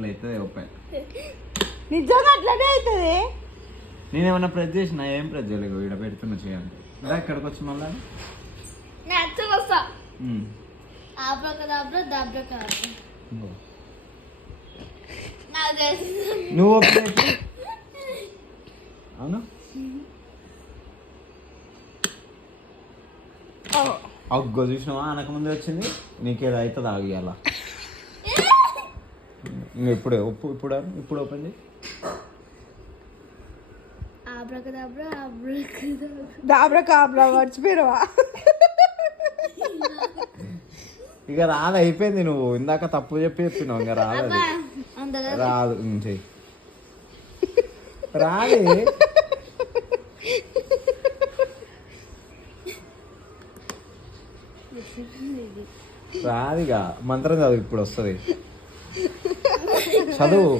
అట్లయితే ఓపెన్. నిజంగా అట్లనే అవుతుంది. నేనేమన్నా ప్రెస్ చేసిన ఏం ప్రెస్ చేయలేదు, ఇక్కడ పెడుతున్నా చేయాలి. ఇలా ఇక్కడికి వచ్చి మళ్ళీ నువ్వు ఓపెన్ చేసి అవును అగ్గో చూసినావా, అనక ముందే వచ్చింది. నీకేదో అవుతుంది ఆగియాల. ఇప్పుడు ఇప్పుడు ఓపెన్ చేయి. దాబ్రా కాబ్రా మర్చిపోయినవా? ఇక రాదు, అయిపోయింది. నువ్వు ఇందాక తప్పు చెప్పినావు, ఇంకా రాదు. రాదు చెయ్యి. రాదే రాదిగా. మంత్రం చదువు, ఇప్పుడు వస్తుంది చదువు.